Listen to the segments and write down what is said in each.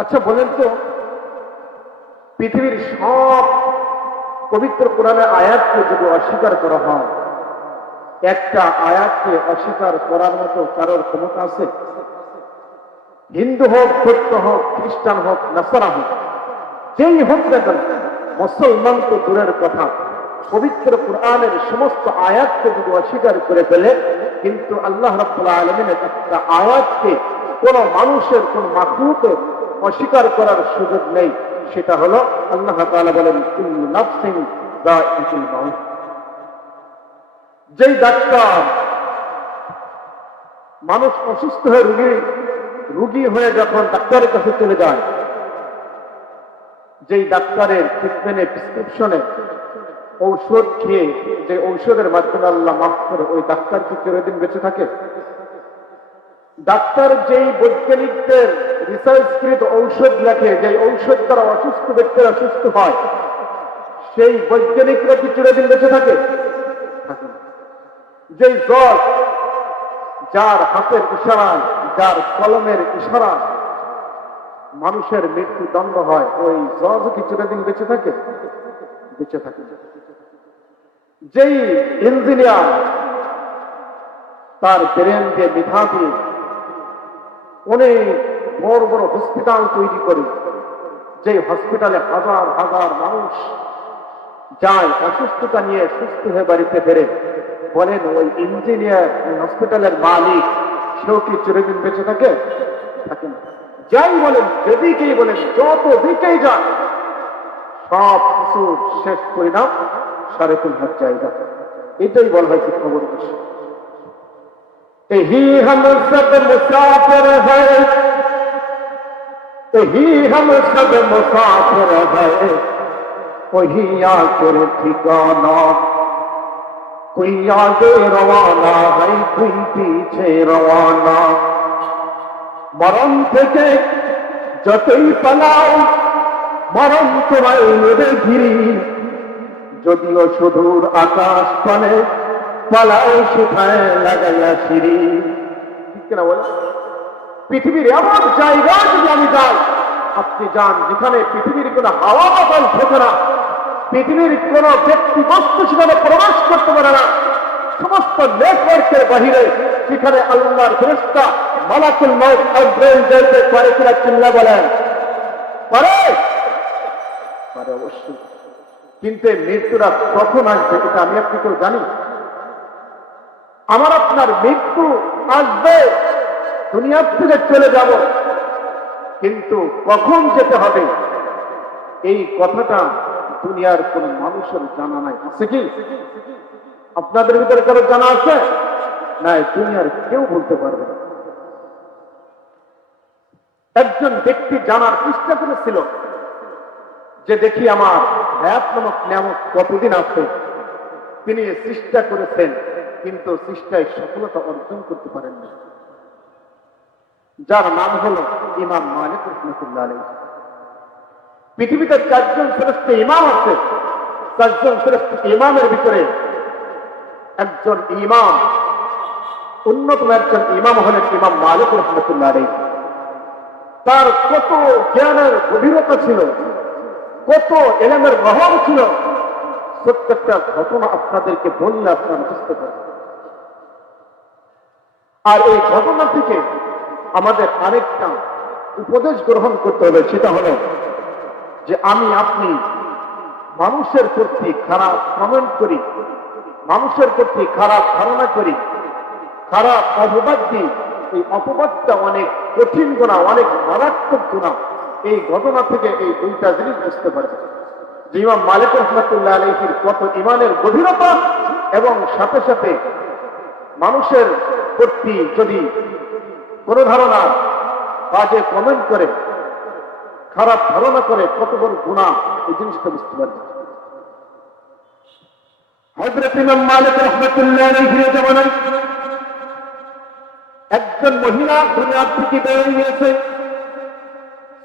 আচ্ছা বলেন তো, পৃথিবীর সব পবিত্র কোরআনের আয়াতকে যদি অস্বীকার করা হয়, একটা আয়াতকে অস্বীকার করার মতো কারোর ক্ষমতা আছে? হিন্দু হোক, বৌদ্ধ হোক, খ্রিস্টান হোক, নাসারা হোক, যেই হোক না কেন, মুসলমান তো দূরের কথা। পবিত্র কোরআনের সমস্ত আয়াতকে যদি অস্বীকার করে ফেলে, কিন্তু আল্লাহ রাব্বুল আলমিনের একটা আয়াতকে কোন মানুষের, কোন মাখলুকের অস্বীকার করার সুযোগ নেই। সেটা হলো আল্লাহ তাআলা বলেন যেই ডাক্তার মানুষ অসুস্থ হয়ে রুগী রুগী হয়ে যখন ডাক্তারের কাছে চলে যায়, যেই ডাক্তারের ট্রিটমেন্টে প্রেসক্রিপশনে ঔষধ খেয়ে, যে ঔষধের মাধ্যমে আল্লাহ মাফ করে, ওই ডাক্তার কি চিরদিন বেঁচে থাকে? ডাক্তার যেই বৈজ্ঞানিকদের রিসার্চকৃত ঔষধ লেখে যে ঔষধ দ্বারা অসুস্থ ব্যক্তিরা সুস্থ হয়, সেই বৈজ্ঞানিকরা কি চিরদিন বেঁচে থাকে। যেই জজ যার হাতের ইশারায় যার কলমের ইশারায় মানুষের মৃত্যু দণ্ড হয়, ওই জজ কি চিরদিন বেঁচে থাকে? বেঁচে থাকে যেই ইঞ্জিনিয়ার তার ব্রেন দিয়ে দিয়ে অনেক বড় বড় হসপিটাল তৈরি করি। যে হসপিটালে হাজার হাজার মানুষ যায়, অসুস্থতা নিয়ে সুস্থ হয়ে বাড়িতে ফেরে। বলেন, ওই ইঞ্জিনিয়ার হসপিটালের মালিক, সেও কি চিরদিন বেঁচে থাকে? যাই বলেন, যেদিকেই বলেন যত দিকেই যান সব কিছু শেষ পরিণাম সাড়ে তিন হাত জায়গা। এটাই বলা হয়েছে খবর বিষয় হি হম মুসাফির হয় है ही हम सब मुसाफिर है वही आखिर ठिकाना कोई आगे रवाना है कोई पीछे रवाना মরণ থেকে যতই পালাও মরণ তোমায় মেরে ঘিরি যদিও সুদূর আকাশ পানে পালাও সেখানে লাগাইয়া সিঁড়ি ঠিক কিনা বলে পৃথিবীর এমন জায়গায় যদি আমি যাই, আপনি যান, যেখানে পৃথিবীর কোনো হাওয়া বাতাস থাকে না। পৃথিবীর কোন ব্যক্তি বস্তু সেখানে প্রবেশ করতে পারে না। সমস্ত নেটওয়ার্কের বাহিরে সেখানে আল্লাহর ফেরেস্তা মালাকুল মৌত আব্রাইল যাইতে পারে কিনা চিল্লা বলেন। পারে? পারে অবশ্যই। কিন্তু মৃত্যুরা কখন আসবে, এটা আমি আপনি কেউ জানি আমার আপনার মৃত্যু আসবে দুনিয়ার থেকে চলে যাব। কিন্তু কখন যেতে হবে? এই কথাটা দুনিয়ার কোন মানুষের জানা নাই। আছে কি? আপনাদের ভিতরে কারও জানা আছে? না দুনিয়ার কেউ বলতে পারবে না। একজন ব্যক্তি জানার চেষ্টা করেছিল যে দেখি আমার হায়াত নামক কতদিন আছে? তিনি চেষ্টা করেছেন, কিন্তু চেষ্টায় সফলতা অর্জন করতে পারেননি। যার নাম হল ইমাম মালিক রহমতুল্লাহ আলী পৃথিবীতে চারজন শ্রেষ্ঠ ইমাম আছে। চারজন শ্রেষ্ঠ ইমামের ভিতরে একজন ইমাম, অন্যতম একজন ইমাম হলেন ইমাম মালিক রহমতুল্লাহ আলী তার কত জ্ঞানের গভীরতা ছিল, কত এলেমের রহম ছিল প্রত্যেকটা ঘটনা আপনাদেরকে বললে আপনারা বুঝতে পারবেন। আর এই ঘটনা থেকে আমাদের আরেকটা উপদেশ গ্রহণ করতে হবে, সেটা হলো যে আমি আপনি মানুষের প্রতি খারাপ কমেন্ট করি, মানুষের প্রতি খারাপ ধারণা করি, খারাপ অপবাদ দিই। এই অপবাদটা অনেক কঠিন গোনা অনেক মারাত্মক গোনা এই ঘটনা থেকে এই দুইটা জিনিস বুঝতে পারবে। যে ইমাম মালিক রহমতুল্লাহ আলহির কত ইমানের গভীরতা এবং সাথে সাথে মানুষের প্রতি যদি কোনো ধারণা বাজে কমেন্ট করে, খারাপ ধারণা করে কত বড় গুণা এই জিনিসটা বুঝতে জামানায় একজন মহিলা দুনিয়ার থেকে বেরিয়ে গিয়েছে।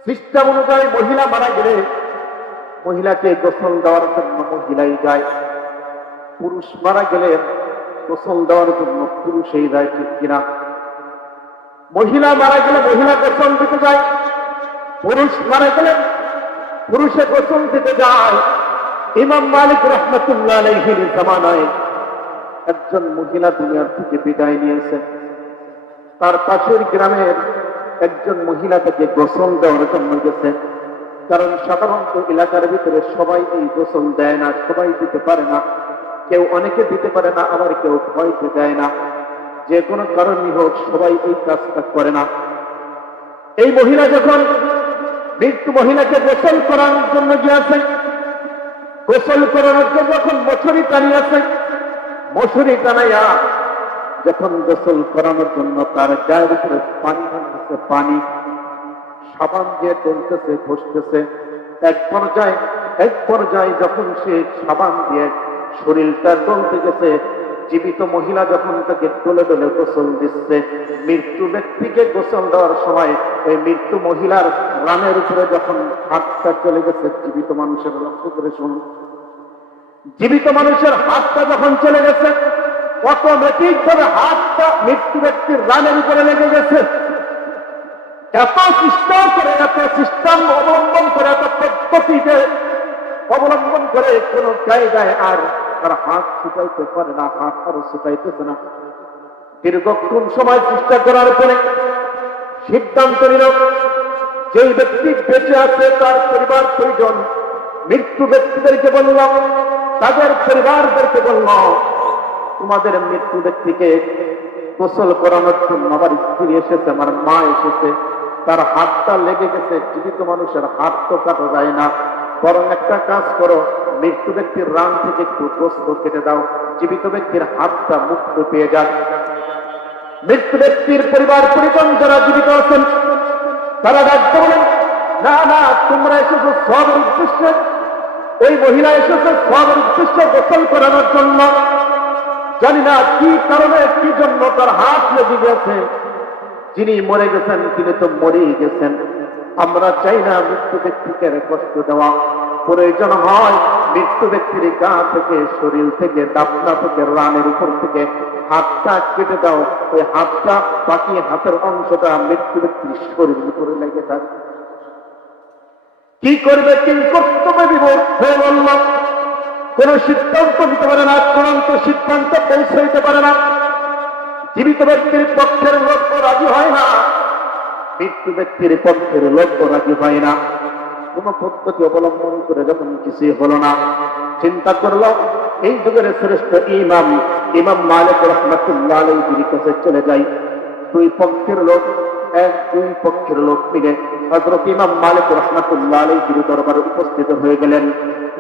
সিস্টেম অনুযায়ী মহিলা মারা গেলে মহিলাকে গোসল দেওয়ার জন্য মহিলাই যায়, পুরুষ মারা গেলে গোসল দেওয়ার জন্য পুরুষই যায়, ঠিক কিনা? মহিলা মারা গেলে মহিলা গোসল দিতে যায়, পুরুষ মারা গেলে পুরুষে গোসল দিতে যায়। ইমাম মালিক রহমতুল্লাহ জামানায় একজন মহিলা দুনিয়ার থেকে বিদায় নিয়েছেন তার পাশের গ্রামের একজন মহিলা তাকে গোসল দেওয়ার জন্য গেছে। কারণ সাধারণত এলাকার ভিতরে সবাই এই গোসল দেয় না, সবাই দিতে পারে না। কেউ অনেকে দিতে পারে না, আবার কেউ ভয়তে দেয় না। যে কোনো কারণই হোক, সবাই এই কাজটা করে না। এই মহিলা যখন মৃত্যু মহিলাকে গোসল করানোর জন্য গিয়েছে, গোসল করানোর জন্য যখন মশুরি টানিয়েছে, মশুরি টানাইয়া যখন গোসল করানোর জন্য তার গায়ের উপরে পানি ঢালতেছে পানি সাবান দিয়ে চলতেছে ঘষতেছে। এক পর্যায়ে এক পর্যায়ে যখন সে সাবান দিয়ে শরীরটা ডলতে গেছে জীবিত মহিলা যখন তাকে ডলে ডলে গোসল দিচ্ছে, মৃত্যু ব্যক্তিকে গোসল দেওয়ার সময় ওই মৃত্যু মহিলার রানের উপরে যখন হাতটা চলে গেছে, জীবিত মানুষের লক্ষ্য করে শুনুন। জীবিত মানুষের হাতটা যখন চলে গেছে অটোমেটিক ভাবে হাতটা মৃত্যু ব্যক্তির রানের উপরে লেগে গেছে। এত সিস্টেম করে, এত সিস্টেম অবলম্বন করে, এত পদ্ধতিতে অবলম্বন করে কোন জায়গায় আর তার হাত ছুটাইতে পারে না, হাত আরও ছুটাইতেছে না। দীর্ঘক্ষণ সময় চেষ্টা করার পরে সিদ্ধান্ত নিল, যেই ব্যক্তি বেঁচে আছে তার পরিবার পরিজন, মৃত্যু ব্যক্তিদেরকে বললাম তাদের পরিবারদেরকে বললাম তোমাদের মৃত্যু ব্যক্তিকে গোসল করানোর জন্য আমার স্ত্রী এসেছে, আমার মা এসেছে। তার হাতটা লেগে গেছে। জীবিত মানুষের হাত তো কাটা যায় না। বরং একটা কাজ করো মৃত্যু ব্যক্তির রান থেকে একটু গোস্ত কেটে দাও। জীবিত ব্যক্তির হাতটা মুক্ত পেয়ে যাক মৃত্যু ব্যক্তির পরিবার, পরিজন যারা জীবিত আছেন, তারা ডাকতে বলেন, না না, তোমরা এসেছ সবের উদ্দেশ্যে। ওই মহিলা এসেছে সবের উদ্দেশ্যে গোসল করানোর জন্য। জানি না কি কারণে, কি জন্য তার হাত লেগে গেছে। যিনি মরে গেছেন, তিনি তো মরেই গেছেন। আমরা চাই না মৃত্যু ব্যক্তিকে কষ্ট দেওয়া। প্রয়োজন হয় মৃত্যু ব্যক্তির গা থেকে, শরীর থেকে, দাপনা থেকে, রানের উপর থেকে হাতটা কেটে দাও। ওই হাতটা বাকি হাতের অংশটা মৃত্যু ব্যক্তির শরীর উপরে লেগে থাকে। কি করবে কি কর্তব্য বিভোর হয়ে বলল কোন সিদ্ধান্ত নিতে পারে না, চূড়ান্ত সিদ্ধান্ত পৌঁছাইতে পারে না। জীবিত ব্যক্তির পক্ষের লক্ষ্য রাজি হয় না, মৃত্যু ব্যক্তির পক্ষের লক্ষ্য রাজি হয় না। কোন পদ্ধতি অবলম্বন করে যখন কিছুই হলো না, চিন্তা করল, এই যুগের শ্রেষ্ঠ ইমাম ইমাম মালিক রহমতুল্লাহ কাছে চলে যাই দুই পক্ষের লোক, এক, দুই পক্ষের লোক মিলে হজরত ইমাম মালিক রহমতুল্লাহ দরবারে উপস্থিত হয়ে গেলেন।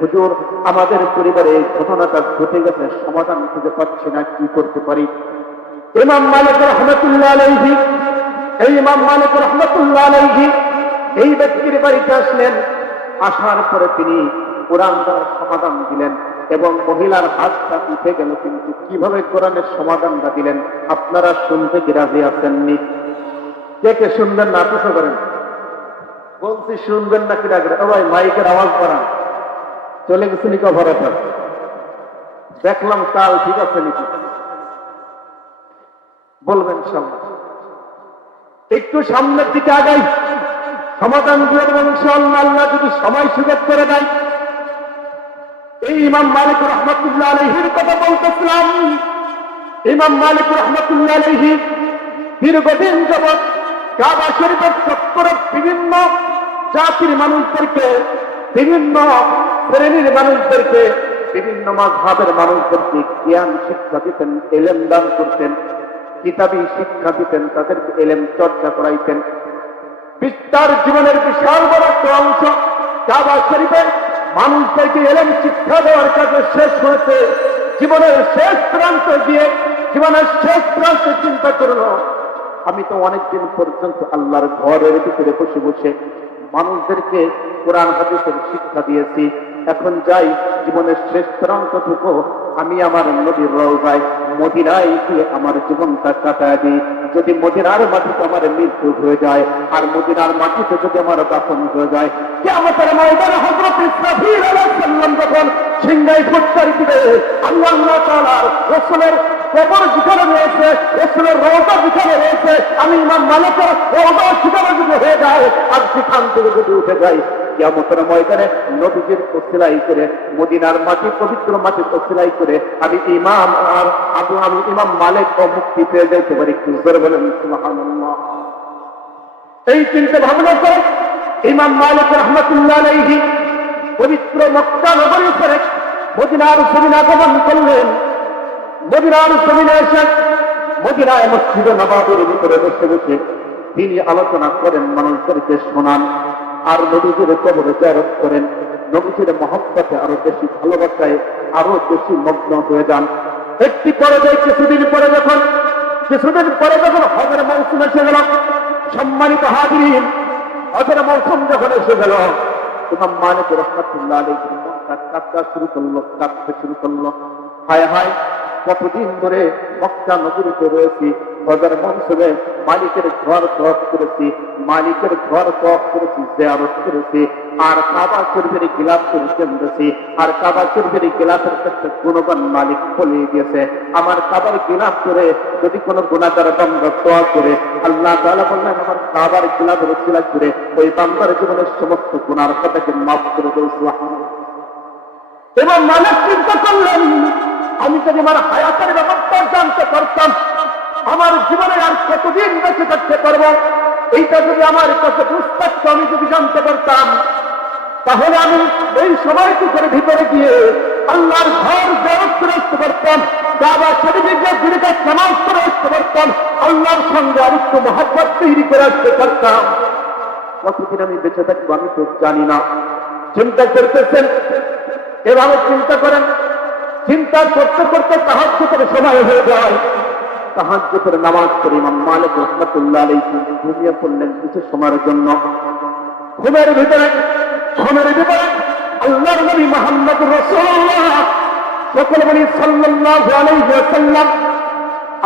হুজুর, আমাদের পরিবারে এই ঘটনাটা ঘটে গেছে, সমাধান খুঁজে পাচ্ছি না, কি করতে পারি? ইমাম মালিক রহমতুল্লাহ এই ইমাম মালিক রহমতুল্লাহ এই ব্যক্তির বাড়িতে আসলেন। আসার পরে তিনি কোরআন দ্বারা সমাধান দিলেন এবং মহিলার হাতটা উঠে গেল কিন্তু কীভাবে কোরআনের সমাধানটা দিলেন? আপনারা শুনতে কি রাজি আছেননি? কে কে শুনবেন না? পিছু করেন। বলছি, শুনবেন না কি ডাকবেন ও ভাই, মাইকের আওয়াজ করান। চলে গেছে নি কভারেটার দেখলাম কাল ঠিক আছে নাকি? বলবেন সামনে। একটু সামনের দিকে আগাই। সমাধান দিয়ে দেবেন ইনশাআল্লাহ, আল্লাহ যদি সময় সুযোগ করে দেয়। এই ইমাম মালিক রহমতুল্লাহ আলহির কথা বলতেছিলাম। ইমাম মালিক রহমতুল্লাহ আলহি দীর্ঘদিন যাবৎ কাবা শরীফের চত্বরে বিভিন্ন জাতির মানুষদেরকে, বিভিন্ন শ্রেণির মানুষদেরকে, বিভিন্ন মাঝহাবের মানুষদেরকে জ্ঞান শিক্ষা দিতেন, এলেম দান করতেন, কিতাবী শিক্ষা দিতেন, তাদেরকে এলেম চর্চা করাইতেন। বিস্তার জীবনের বিশাল বড় একটা অংশ কাবা শরীফে মানুষদেরকে এলেন শিক্ষা দেওয়ার কাজে শেষ হয়েছে। জীবনের শেষ প্রান্ত গিয়ে জীবনের শেষ প্রান্তে চিন্তা করল, আমি তো অনেকদিন পর্যন্ত আল্লাহর ঘরের ভিতরে বসে বসে মানুষদেরকে কোরআন, হাদিসের শিক্ষা দিয়েছি। এখন যাই জীবনের শেষ প্রান্তটুকু আমি আমার নদীর রওজায় মদিনায় গিয়ে আমার জীবনটা কাটায় দিই। যদি মদিনার মাটিতে আমার মৃত্যু হয়ে যায়, আর মদিনার মাটিতে যদি আমার দাফন হয়ে যায় কে আমাদের ময়দানে হজরত ইসরাফিল আলাইহিস সালাম যখন সিংহাই ফুটকারি দিবে, আল্লাহ তাআলার রাসূলের কবর যেখানে রয়েছে রসুলের রোজা যেখানে রয়েছে, আমি ইমাম মালিকের রোজা সেখানে যদি হয়ে যায় আর সেখান থেকে যদি উঠে যাই, কিয়ামতের ময়দানে নবীজির ওসিলাই করে, মদিনার মাটি, পবিত্র মাটি ওসিলাই করে, আমি ইমাম আর আবু, আমি ইমাম মালিক ও মুক্তি পেয়ে যাইতে পারি। একটু জোরে বলেন এই চিন্তা ভাবনা করে ইমাম মালিক রহমতুল্লাহ পবিত্র মক্কা নগরী করে মদিনার জমিন আগমন করলেন। মদিনার জমিনে এসে মদিনায় মসজিদে নবাবের ভিতরে বসে বসে তিনি আলোচনা করেন, মানুষদেরকে শোনান, আর নবীজির কবরে জারত করেন। নবীজির মহব্বতে আরও বেশি ভালোবাসায় আরও বেশি মগ্ন হয়ে যান। একটি পরে যায় কিছুদিন পরে যখন, কিছুদিন পরে যখন হজের মৌসুম এসে গেল, সম্মানিত হাজির হজের মৌসুম যখন এসে গেল, ইমাম মালিক রহমতুল্লাহ আলী কাঁদতে শুরু করল, কাঁদতে শুরু করল। হায় হায় কতদিন ধরে মক্কা নগরীতে রয়েছি হজের মৌসুমে মালিকের ঘর তফ করেছি, মালিকের ঘর তফ করেছি, জিয়ারত করেছি, আর কাবা শরীফের গিলাপ করে কেন্দ্রেছি আর কাবা শরীফের গিলাপের ক্ষেত্রে গুণবান মালিক বলে দিয়েছে। আমার কাবার গিলাপ করে যদি কোনো গুণাগার বান্দা দোয়া করে, আল্লাহ তাআলা বললেন, আমার কাবার গিলাপের উচিলা করে, ওই বান্দার জীবনের সমস্ত গুণার কথাকে মাফ করে দেবো এবং মালিক চিন্তা করলেন আমি যদি আমার হায়াতের ব্যাপারটা জানতে পারতাম, আমার জীবনে আর কতদিন বেঁচে থাকতে পারব, এইটা যদি আমার কাছে বুঝতে আমি যদি জানতে পারতাম, তাহলে আমি এই সময়টি করে ভিতরে গিয়ে আল্লাহর ঘর জরত করে পারতাম, বাবা শরীফে জীবিকা নামাজ করে আসতে পারতাম, আল্লাহর সঙ্গে আমি একটু মহাব্বত তৈরি করে আসতে পারতাম। কতদিন আমি বেঁচে থাকব আমি তো জানি না। চিন্তা করতেছেন? এভাবে চিন্তা করেন? চিন্তা করতে করতে তাহাজ্য করে সময় হয়ে যায়। তাহাজ্য করে নামাজ পড়ে, ইমাম মালিক রহমতুল্লাহ ঘুমিয়ে পড়লেন কিছু সময়ের জন্য। ঘুমের ভিতরে ঘুমের ভিতরে আল্লাহর নবী মোহাম্মদ রাসূলুল্লাহ সকল বলি সাল্লাল্লাহু আলাইহি ওয়াসাল্লাম,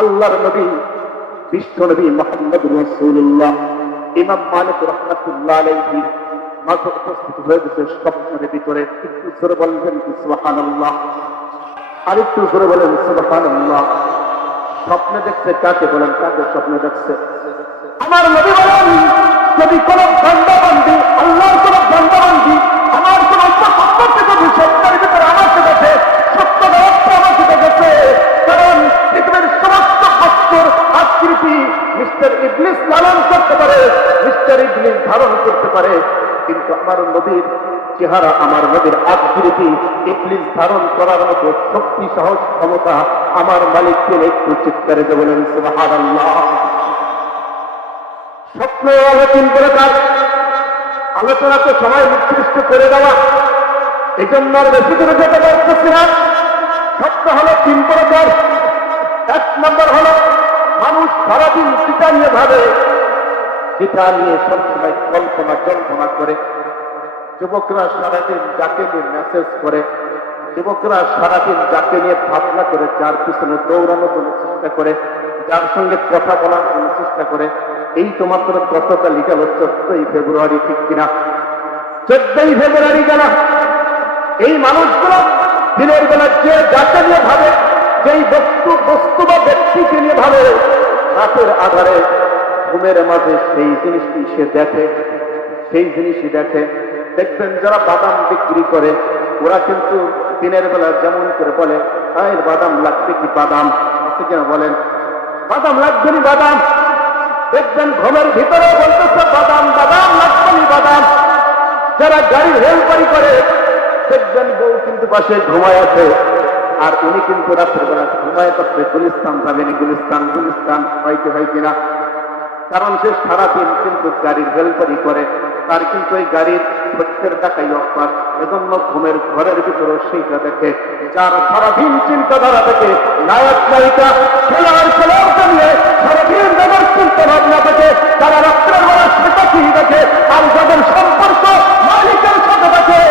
আল্লাহর নবী, বিশ্ব নবী মোহাম্মদ রাসূলুল্লাহ, ইমাম মালিক রহমতুল্লাহ আলাইহি মাঝে উপস্থিত হয়ে গেছে স্বপ্নের ভিতরে। একটু জোরে বলবেন সুবহানাল্লাহ? আর একটু জোরে বলেন স্বপ্নে দেখছে কাকে বলেন, কাকে স্বপ্নে দেখছে? আমার নবী বলেন, যদি কোন দণ্ডবন্দি, আল্লাহর কোন দণ্ডবন্দি, আমার কোন সম্পর্কে যদি সত্যের ভিতরে আমাকে দেখে, সত্য ব্যবস্থা আমাকে দেখেছে, কারণ পৃথিবীর সমস্ত অস্ত্র আকৃতি মিস্টার ইবলিস লালন করতে পারে, মিস্টার ইবলিস ধারণ করতে পারে, কিন্তু আমার নবীর চেহারা আমার নবীর আকৃতি ইবলিস ধারণ করার মতো শক্তি, সাহস, ক্ষমতা আমার মালিককে একটু চিৎকারে যে বলেন, সুবহানাল্লাহ। সময় নির্দিষ্ট করে দেওয়া এই জন্য আর বেশি করে যেতে পারতেছি না। স্বপ্ন হলো তিন প্রকার। এক নম্বর হলো মানুষ সারাদিন চিতা নিয়ে ভাবে। চিতা নিয়ে সবসময় কল্পনা কল্পনা করে যুবকরা সারাদিন যাকে নিয়ে মেসেজ করে, যুবকরা সারাদিন যাকে নিয়ে ভাবনা করে, যার পিছনে দৌড়ানোর জন্য চেষ্টা করে, যার সঙ্গে কথা বলার জন্য চেষ্টা করে, এই তো মাত্র গতকালই গেল চোদ্দই ফেব্রুয়ারি, ঠিক কিনা? চোদ্দই ফেব্রুয়ারি গেল। এই মানুষগুলো দিনের বেলা যে যাকে নিয়ে ভাবে, যেই বস্তু বস্তু বা ব্যক্তিকে নিয়ে ভাবে, রাতের আধারে ঘুমের মাঝে সেই জিনিসটি সে দেখে, সেই জিনিসই দেখে দেখবেন যারা বাদাম বিক্রি করে, ওরা কিন্তু দিনের বেলা যেমন করে বলে আয়ের বাদাম লাগবে কি বাদাম? আছে বলেন? বাদাম লাগবে নি বাদাম? দেখবেন ঘরের ভিতরে বলতেছে, বাদাম বাদাম লাগবে নি বাদাম? যারা গাড়ির হেলপারি করে, দেখবেন বউ কিন্তু পাশে ঘুমায় আছে, আর উনি কিন্তু রাত্রের বেলা ঘুমায় করছে গুলিস্তান যাবেনি গুলিস্তান গুলিস্তান হয় কি হয় কিনা। কারণ সে সারাদিন কিন্তু গাড়ির হেলপারি করে, তার কিন্তু এই গাড়ির প্রত্যেক টাকাই অফার এজন্য ঘুমের ঘরের ভিতরে সেইটা দেখে, যার সারাদিন চিন্তাধারা থেকে নায়ক, নায়িকা খেলার খেলোয়াড়কে নিয়ে সারাদিন তাদের চিন্তা ভাবনা থেকে তারা রাত্রের বেলা সেটা দেখে, আর যাদের সম্পর্ক মালিকের সাথে দেখে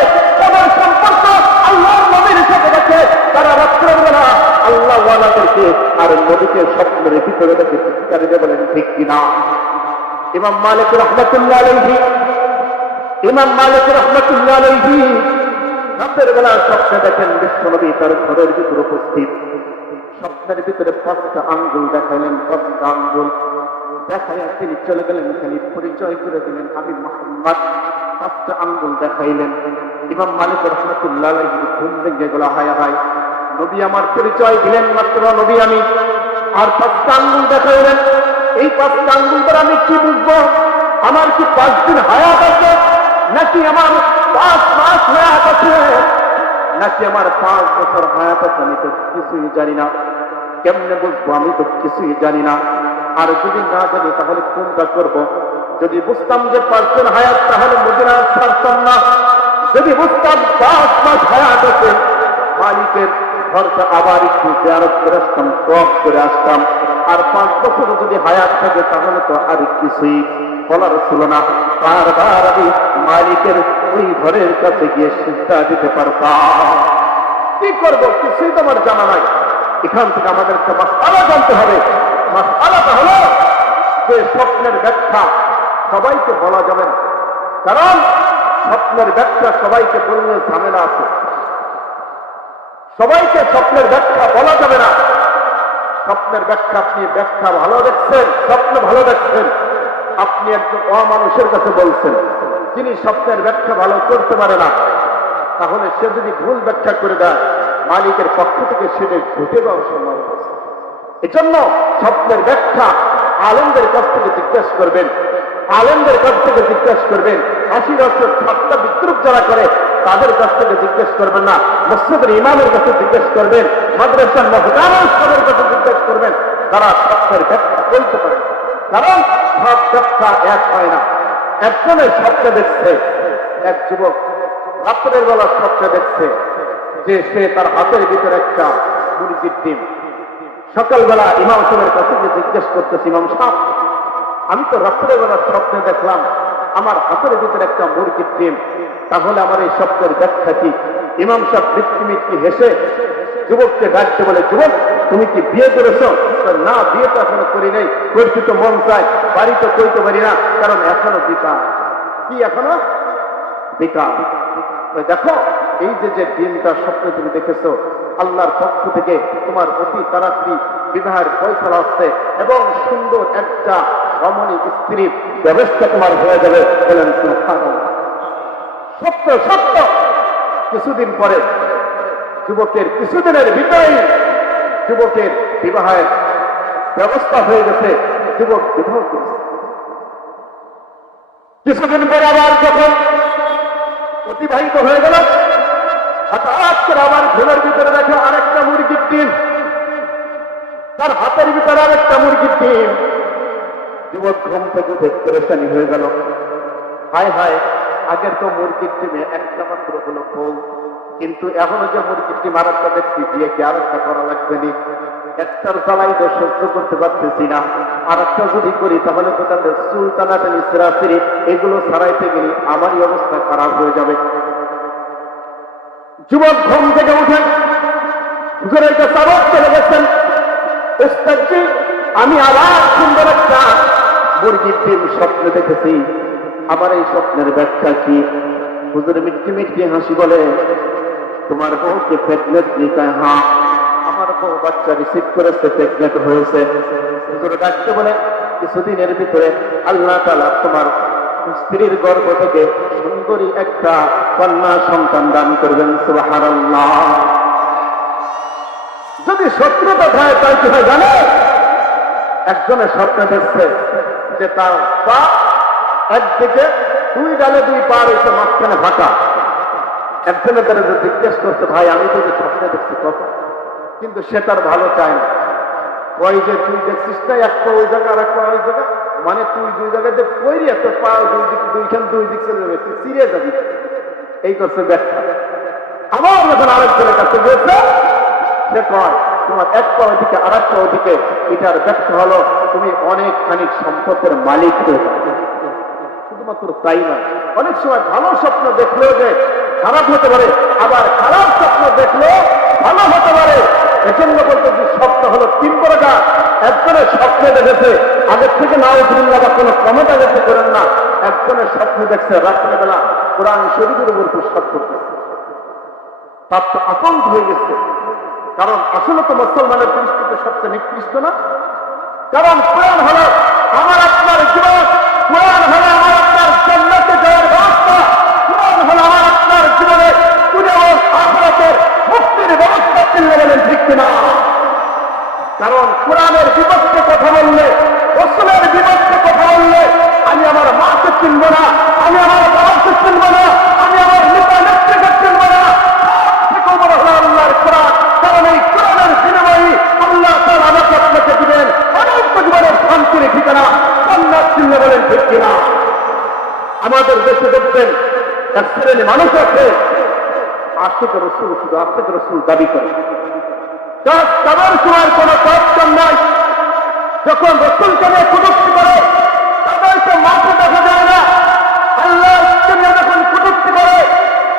তারা রাত্রের বেলা আল্লাহ ওয়ালাদেরকে আর নবীকে স্বপ্নের ভিতরে দেখে চিৎকারে দিয়ে বলেন, ঠিক কিনা ইমাম মালিক রহমতুল্লাহ আলাইহি, ইমাম মালিক রহমতুল্লাহ আলাইহি, রাতের বেলা স্বপ্নে দেখেন বিশ্বনবী তার ঘরের ভিতরে উপস্থিত। স্বপ্নের ভিতরে পাঁচটা আঙ্গুল দেখাইলেন, পাঁচটা আঙ্গুল দেখাইয়া তিনি চলে গেলেন, খালি পরিচয় করে দিলেন, আমি মোহাম্মদ। পাঁচটা আঙ্গুল দেখাইলেন। ইমাম মালিক রহমতুল্লাহ ঘুম ভেঙে গেল হায় হায়। নবী আমার পরিচয় দিলেন মাত্র নবী আমি। আর পাঁচটা আঙ্গুল দেখাইলেন। এই পাঁচটা আঙ্গুল দ্বারা আমি কি বুঝব? আমার কি পাঁচ দিন হায়াত আছে? নাকি আমার পাঁচ মাস হায়াত আছে? নাকি আমার পাঁচ বছর হায়াত আছে? আমি তো কিছুই জানি না। কেমনে বুঝব? আমি তো কিছুই জানি না। আর যদি না জানি, তাহলে কোনটা করব? যদি বুঝতাম যে পাঁচজন হায়াত, তাহলে মদিনা ছাড়তাম না। যদি বুঝতাম পাঁচ মাস হায়াত আছে, মালিকের ঘরটা আবার একটু জেয়ারত করে আসতাম টপ করে আসতাম। আর পাঁচ বছর যদি হায়াত থাকে, তাহলে তো আর কিছুই বলার ছিল না। বারবার আমি মালিকের ওই ঘরের কাছে গিয়ে সিদ্ধা দিতে পারতাম। কি করব? কিছুই তো আমার জানা নাই। এখান থেকে আমাদেরকে মাসালা জানতে হবে। মাসালাটা হলো যে স্বপ্নের ব্যাখ্যা, সবাইকে বলা যাবে না। কারণ স্বপ্নের ব্যাখ্যা সবাইকে বললে ঝামেলা আছে। সবাইকে স্বপ্নের ব্যাখ্যা বলা যাবে না। স্বপ্নের ব্যাখ্যা আপনি ব্যাখ্যা ভালো দেখছেন, স্বপ্ন ভালো দেখছেন। আপনি একজন অমানুষের কাছে বলছেন, যিনি স্বপ্নের ব্যাখ্যা ভালো করতে পারে না, তাহলে সে যদি ভুল ব্যাখ্যা করে দেয়, মালিকের পক্ষ থেকে সেটা ঘটে দেওয়ার সম্ভব এজন্য স্বপ্নের ব্যাখ্যা আলেমদের কাছ থেকে জিজ্ঞেস করবেন, আলেমদের কাছ থেকে জিজ্ঞেস করবেন আশি বছর ঠাট্টা বিদ্রুপ যারা করে, তাদের কাছ থেকে জিজ্ঞেস করবেন না। মসজিদের ইমামের কাছে জিজ্ঞেস করবেন, মাদ্রাসার মহদানের সবের কাছে জিজ্ঞেস করবেন, তারা স্বপ্নের ব্যাখ্যা বলতে পারে। কারণ সব ব্যাখ্যা এক হয় না। একজনের স্বপ্নে দেখছে, এক যুবক রাত্রের বেলা স্বপ্নে দেখছে যে সে তার হাতের ভিতরে একটা মুরগির ডিম। সকালবেলা ইমাম সাহেবের কাছে জিজ্ঞেস করতেছি, ইমাম সাহেব, আমি তো রাত্রের বেলা স্বপ্নে দেখলাম আমার হাতের ভিতরে একটা মুরগির ডিম। তাহলে আমার এই স্বপ্নের ব্যাখ্যা কি? ইমাম সাহেব মৃত্যু মৃত্যু হেসে যুবককে ডাকতে বলে, যুবক, তুমি কি বিয়ে করেছ? না, বিয়ে তো এখনও করি নাই। করছি তো মন চায়। বাড়ি তো পারি না, কারণ এখনও বেকার কি এখনও? বেকার দেখো, এই যে যে দিনটা স্বপ্ন তুমি দেখেছ, আল্লাহর পক্ষ থেকে তোমার অতি তাড়াতাড়ি বিবাহের ফয়সলা হচ্ছে এবং সুন্দর একটা রমণী স্ত্রীর ব্যবস্থা তোমার হয়ে যাবে বলেন। সত্য সত্য। কিছুদিন পরে যুবকের কিছুদিনের ভিতরেই যুবকের বিবাহের ব্যবস্থা হয়ে গেছে, যুবক বিবাহ করেছে। কিছুদিন পরে আবার যখন অতিবাহিত হয়ে গেল, হঠাৎ করে আবার ঘুমের ভিতরে দেখো আরেকটা মুরগির ডিম। তার হাতের ভিতরে আরেকটা মুরগির ডিম। যুবক ঘুম থেকে উঠে পরেশানি হয়ে গেল। হায় হায়, আগের তো মুরগির ডিমে একটা মাত্র হলো ফল। কিন্তু এখনও যে মুরগির ডিম আরেকটা দেখছি দিয়ে কি আরেকটা করা লাগবে নি? একটার জ্বালাই তো সহ্য করতে পারতেছি না। আর একটা যদি করি, তাহলে তো তাদের চুল টানাটানি সেরাসিরি এগুলো ছাড়াইতে গেলে আমারই অবস্থা খারাপ হয়ে যাবে। যুবক ঘুম থেকে উঠে হুজুরের কাছে চলে গেছেন। আমি আবার সুন্দর একটা মুরগির ডিম স্বপ্ন দেখেছি। আমার এই স্বপ্নের ব্যাখ্যা কি? হুজুর মিটকি মিটকি হাসি বলে, তোমার বউকে প্রেগনেন্ট নিকায় হ্যাঁ আমার বউ বাচ্চা রিসিভ করেছে প্রেগনেন্ট হয়েছে। হুজুর ডাকতে বলে, কিছুদিনের ভিতরে আল্লাহ তালা তোমার স্ত্রীর গর্ভ থেকে সুন্দরী একটা কন্যা সন্তান দান করবেন, সুবহানাল্লাহ। যদি শত্রুতা হয় তাই কি হয় জানে একজনের স্বপ্ন দেখছে যে তার পা একদিকে, দুই ডালে দুই পা রয়েছে মাঝখানে ফাঁকা একজনের তারা যে জিজ্ঞেস করছে, ভাই, আমি তো যে স্বপ্নে দেখছি কত কিন্তু সে তার ভালো চায় না। ওই যে তুই দেখছিস না একটা ওই জায়গা আর একটা ওই জায়গা মানে তুই দুই জায়গাতে কইরি একটা পা দুই দিক, দুইখান দুই দিক চলে যাবে, তুই চিরে যাবি? এই করছে ব্যাখ্যা। আবার যখন আরেকজনের কাছে গিয়েছে, সে কয়, তোমার এক পা ওদিকে আর একটা ওদিকে এটার ব্যাখ্যা হলো তুমি অনেকখানি সম্পদের মালিক হয়ে শুধুমাত্র তাই না অনেক সময় ভালো স্বপ্ন দেখলেও যে খারাপ হতে পারে, আবার খারাপ স্বপ্ন দেখলেও ভালো হতে পারে। এজন্য বলতে যে স্বপ্ন হলো তিন প্রকার একজনের স্বপ্নে দেখেছে, আগের থেকে না উঠুল্লাহ বা কোনো ক্ষমতা দেখতে করেন না, একজনের স্বপ্নে দেখছে, রাত্রেবেলা কোরআন শরীরের উপর প্রস্তাব করতেছে। তার তো আতঙ্ক হয়ে গেছে। কারণ আসলে তো মুসলমানের দৃষ্টিতে সবচেয়ে নিকৃষ্ট না? কারণ কোরআন হলো আমার আপনার জীবন, কোরআন হলো আমার আপনার জান্নাতে যাওয়ার ব্যবস্থা, কোরআন হলো আমার আপনার জীবনে দুনিয়া আখিরাতের মুক্তির ব্যবস্থা চিনলে বলেন ঠিক কিনা? কারণ কোরআনের বিপক্ষে কথা বললে, রসুলের বিপক্ষে কথা বললে, আমি আমার মাকে চিনব না, আমি আমার বাবাকে চিনব না। শ্রেণি মানুষ আছে। আশেখ রসুল শুধু আশেখ রসুল দাবি করে। তাদের সময় কোন কাজ নাই। যখন রসুলকে নিয়ে প্রযুক্তি করে তাদেরকে মাঠে দেখা যায় না। আল্লাহ নিয়ে যখন প্রযুক্তি করে,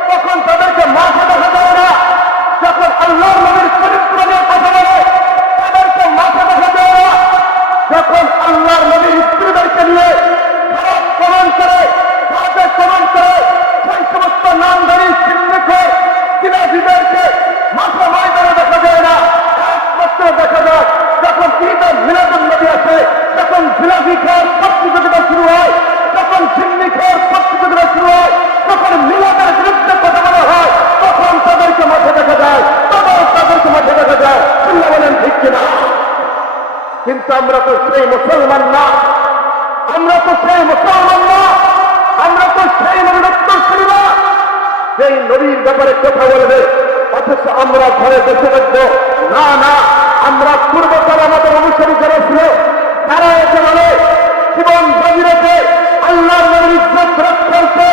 তখন তাদেরকে মাঠে দেখা যায় না। যখন আল্লাহ সিনাজিদেরকে মাথা ময়দানে দেখা যায় না। একমাত্র দেখা যায় যখন ঈদের মিলাদুল নবী আসে যখন জিলাপি খাওয়ার প্রতিযোগিতা শুরু হয়, যখন সিন্নি খাওয়ার প্রতিযোগিতা শুরু হয় তখন মিলাদের বিরুদ্ধে কথা বলা হয়, তখন তাদেরকে মাঠে দেখা যায়, তখন তাদেরকে মাঠে দেখা যায়। চিল্লা বলেন, ঠিক কিনা? কিন্তু আমরা তো সেই মুসলমান না। আমরা তো সেই মুসলমান না আমরা তো সেই নবীর উত্তরসূরি না নবীর ব্যাপারে কথা বলবে, অথচ আমরা ঘরে বসে থাকব। না না, আমরা পূর্বকার আমাদের অনুসারী যারা ছিল, তারা এসে বলে, জীবন বাজি রেখে আল্লাহর নবীর ইজ্জত রক্ষার্থে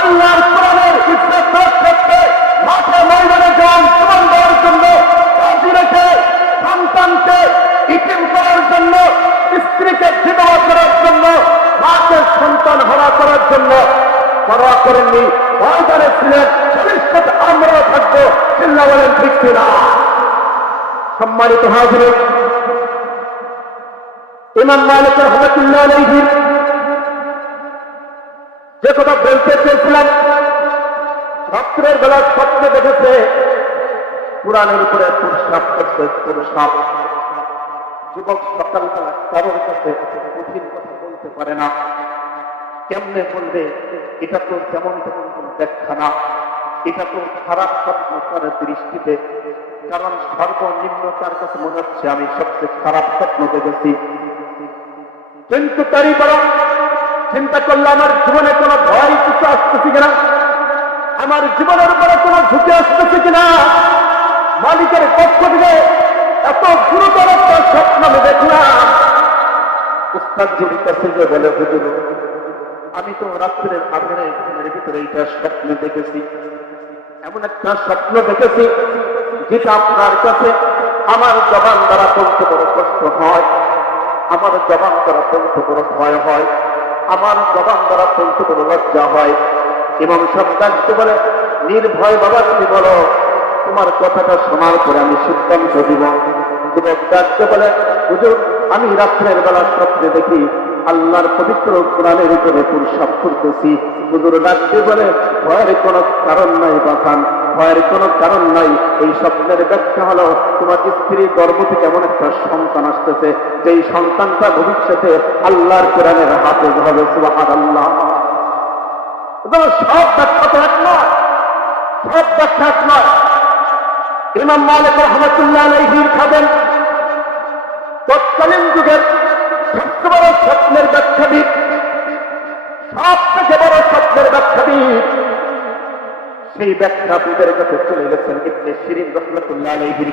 আল্লাহর কোরআনের ইজ্জত রক্ষার্থে মাঠে ময়দানে যান, জীবন দেওয়ার জন্য বাজি রেখে সন্তানকে ইটিম করার জন্য, স্ত্রীকে বিধবা করার জন্য, মাকে সন্তান হারা করার জন্য, পরোয়া করেননি। ময়দানে ছিলেন ভবিষ্যৎ আমরাও থাকব চিল্লা বলেন ঠিক কিনা সম্মানিত হাজির, ইমাম মালিক রহমতুল্লাহ আলাইহি, যে কথা বলতে চেয়েছিলাম, রাত্রের বেলা স্বপ্ন দেখেছে, কোরআনের উপরে পুরসাপ করছে পুরসাপ যুবক সকালবেলা কারোর কাছে কঠিন কথা বলতে পারে না। কেমনে বলবে, এটা তো যেমন তেমন কোন ব্যাখ্যা না। এটা তো খারাপ স্বপ্ন তার দৃষ্টিতে, কারণ সর্বনিম্ন তার কাছে মনে হচ্ছে আমি সবচেয়ে খারাপ স্বপ্ন দেখেছি। কিন্তু তারই বরং চিন্তা করলে আমার জীবনে কোনো ভয় কিছু আসতেছে কিনা? আমার জীবনের উপরে কোনো ঝুঁকি আসতেছে কিনা? মালিকের পক্ষ থেকে এত গুরুতর একটা স্বপ্ন আমি দেখলাম যিনি কাছে যে বলে, হুজুর, আমি তো রাত্রের আধারে ভিতরে এইটা স্বপ্ন দেখেছি। এমন একটা স্বপ্ন দেখেছি, যেটা আপনার কাছে আমার জবান দ্বারা বলতে বড় কষ্ট হয়। আমার জবান দ্বারা বলতে বড় ভয় হয়। আমার জবান দ্বারা বলতে বড় লজ্জা হয়। এবং সন্তানকে বলে নির্ভয় বাবা তুমি বলো, তোমার কথাটা শোনার পরে আমি সিদ্ধান্ত দিব যুবক বলে হুজুর, আমি রাত্রের বেলা স্বপ্নে দেখি আল্লাহর পবিত্র কোরআনের উপরে পুরসাপ করতেছি। হুজুর ডাকতে বলে, ভয়ের কোনো কারণ নাই বাসান, ভয়ের কোনো কারণ নাই। এই স্বপ্নের ব্যাখ্যা হলো, তোমার স্ত্রীর গর্ভ থেকে এমন একটা সন্তান আসতেছে, যেই সন্তানটা ভবিষ্যতে আল্লাহর কোরআনের হাতে হবে। সুবাহার আল্লাহ সব ব্যাখ্যা তো এক নয়, সব ব্যাখ্যা এক নয়। ইমাম মালিক রহমতুল্লাহ আলাইহির খাবেন তৎকালীন যুগের বড় স্বপ্নের ব্যাখ্যাবিদ সব থেকে বড় স্বপ্নের ব্যাখ্যাবিদ সেই ব্যাখ্যাবিদের কাছে চলে গেছেন ইবনে শিরিন রহমতুল্লাহ আলাইহির